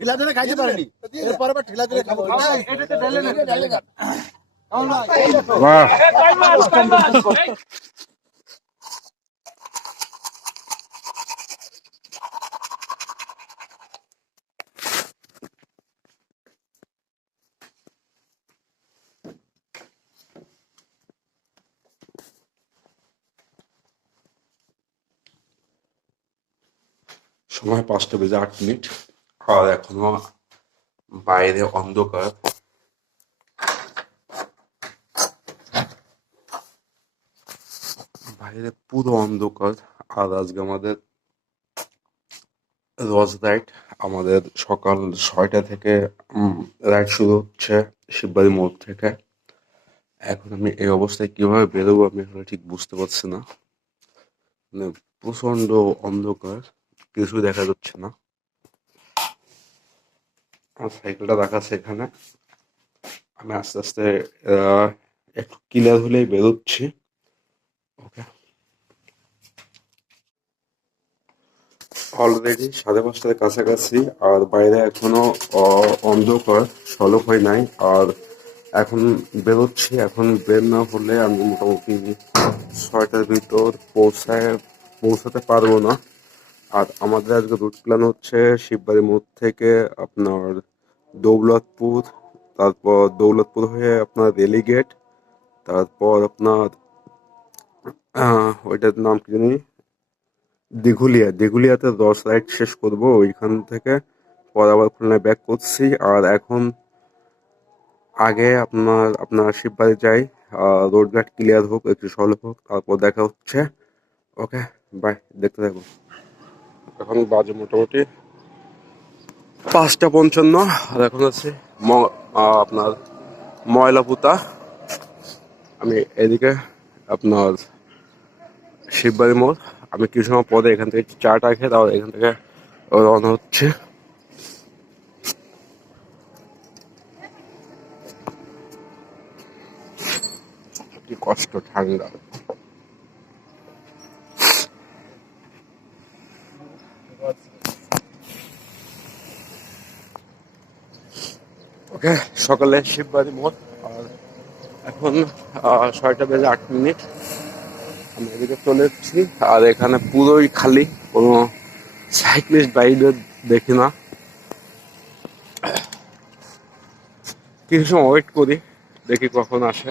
ঠিলা দিলে খাইতে পারেনি এরপর আবার ঠিলা দিলে খাব বাহ সময় পাঁচটা বেজে আট মিনিট। আর এখনও বাইরে অন্ধকার। বাইরে পুরো অন্ধকার। আর আজকে আমাদের রজ রাইড আমাদের সকাল ছয়টা থেকে রাইড শুরু হচ্ছে শিববাড়ি মোড় থেকে। এখন আমি এই অবস্থায় কীভাবে বেরোবো আমি আসলে ঠিক বুঝতে পারছি না। মানে প্রচণ্ড অন্ধকার। কিছু দেখা যাচ্ছে না। আমার সাইকেলটা রাখা আছে এখানে। আমি আস্তে আস্তে একটু ক্লিয়ার হলেই বেরোচ্ছি। ওকে অলরেডি সাড়ে পাঁচটার কাছাকাছি, আর বাইরে এখনও অন্ধকার সলক হয় নাই। আর এখন বেরোচ্ছি। এখন বের না হলে আমি মোটামুটি ছয়টার ভিতর পৌঁছায়, পৌঁছাতে পারব না। আর আমাদের আজকে রুট প্ল্যান হচ্ছে শিববাড়ি মোড় থেকে আপনার দৌলতপুর, তারপর দৌলতপুর হয়ে আপনার রেলিগেট তারপর আপনার ওইটার নাম কি জানি? দিঘুলিয়া। দিঘুলিয়াতে দশ রাইড শেষ করব, ওইখান থেকে পর আবার খুলনায় ব্যাক করছি। আর এখন আগে আপনার আপনার শিববাড়ি যাই রোড ঘাট ক্লিয়ার হোক, একটু সলভ হোক, তারপর দেখা হচ্ছে। ওকে বাই দেখতে থাকুন। এখন বাজে মোটামুটি পাঁচটা পঞ্চান্ন, আর এখন আছে আপনার ময়লাপুতা আমি এদিকে আপনার শিববাড়ি মোড়। আমি কিছু সময় পরে এখান থেকে চাটা খেয়ে তারপর এখান থেকে রওনা হচ্ছে। কষ্ট, ঠান্ডা। ওকে সকালে শিববাড়ি মোড়, আর এখন ছয়টা বেজে আট মিনিট। আমি এদিকে চলে এসেছি, আর এখানে পুরোই খালি, কোনো সাইক্লিস্ট বাইরে দেখি না। কিছু সময় ওয়েট করি, দেখি কখন আসে।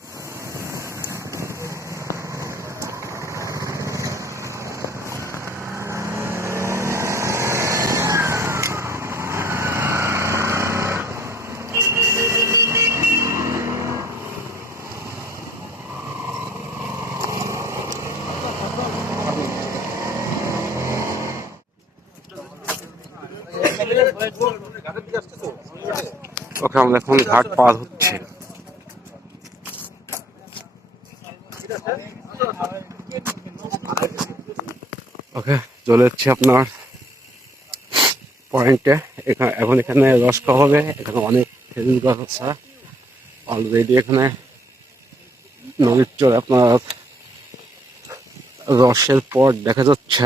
ওকে আমরা এখন ঘাট পার হচ্ছে। ওকে, চলে যাচ্ছি আপনার পয়েন্টে এখানে এখন এখানে রস হবে। এখানে অনেক খেজুর গাছ আছে। অলরেডি এখানে নদীর চর আপনার রসের পর দেখা যাচ্ছে।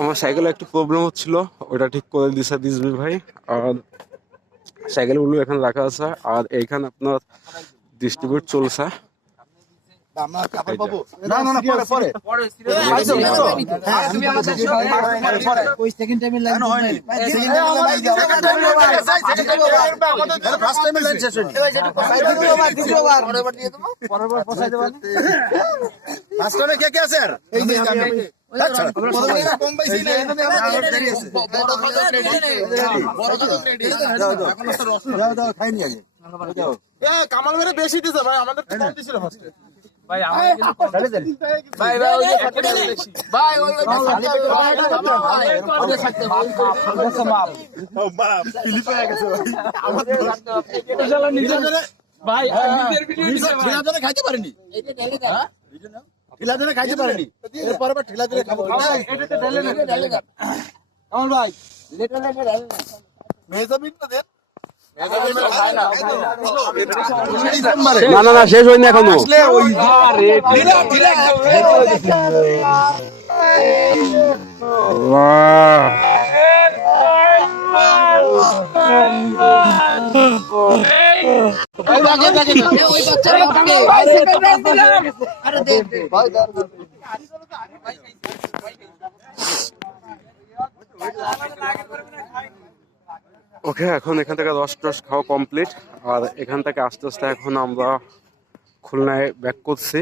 আমার সাইকেলে একটু প্রবলেম হচ্ছিল। ওটা ঠিক করে দিছে দিসবি ভাই। আর সাইকেলগুলো এখানে রাখা আছে। আর এইখানে আপনার ডিস্ট্রিবিউট চলছে। আমরা কাপড় পাবো না না না পরে পরে। আইসো তো হ্যাঁ তুমি আমাদের পরে ওই সেকেন্ড টাইমে লাইন হয়নি? সেকেন্ড টাইম ভাই সেকেন্ড টাইম ভাই সেকেন্ড টাইম ফার্স্ট টাইমে লাইন শেষ হয়নি। দ্বিতীয়বার দ্বিতীয়বার পরের বার পৌঁছাই দেবা? ফার্স্ট টাইমে কে কে আছে কামাল মেরে বেশি দিছে ভাই আমাদের কম দিছিল ফার্স্টে ভাই ভাই ভাই ওই ওই ভাই। নিজের ভিডিও দিছে ভাই। ঠেলা ধরে খাইতে পারেনি। ঠেলা ধরে খাইতে পারেনি এর পরের বার ঠেলা ধরে খাব ভাই লেটার মেজাবিন না দেন। না। না। না। শেষ হয়নি এখনও। আল্লাহ। ওকে এখন এখান থেকে রস টস খাওয়া কমপ্লিট। আর এখান থেকে আস্তে আস্তে এখন আমরা খুলনায় ব্যাক করছি।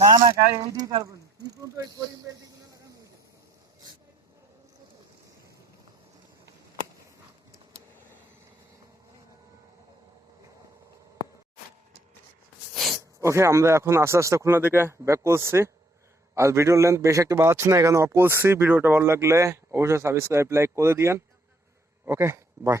না না পারব ওকে আমরা এখন আস্তে আস্তে খুলনা দিকে ব্যাক করছি। আর ভিডিওর লেন্থ বেশ একটা বাড়াচ্ছি না, এখানে অফ করছি। ভিডিওটা ভালো লাগলে অবশ্যই সাবস্ক্রাইব লাইক করে দিয়েন। Okay bye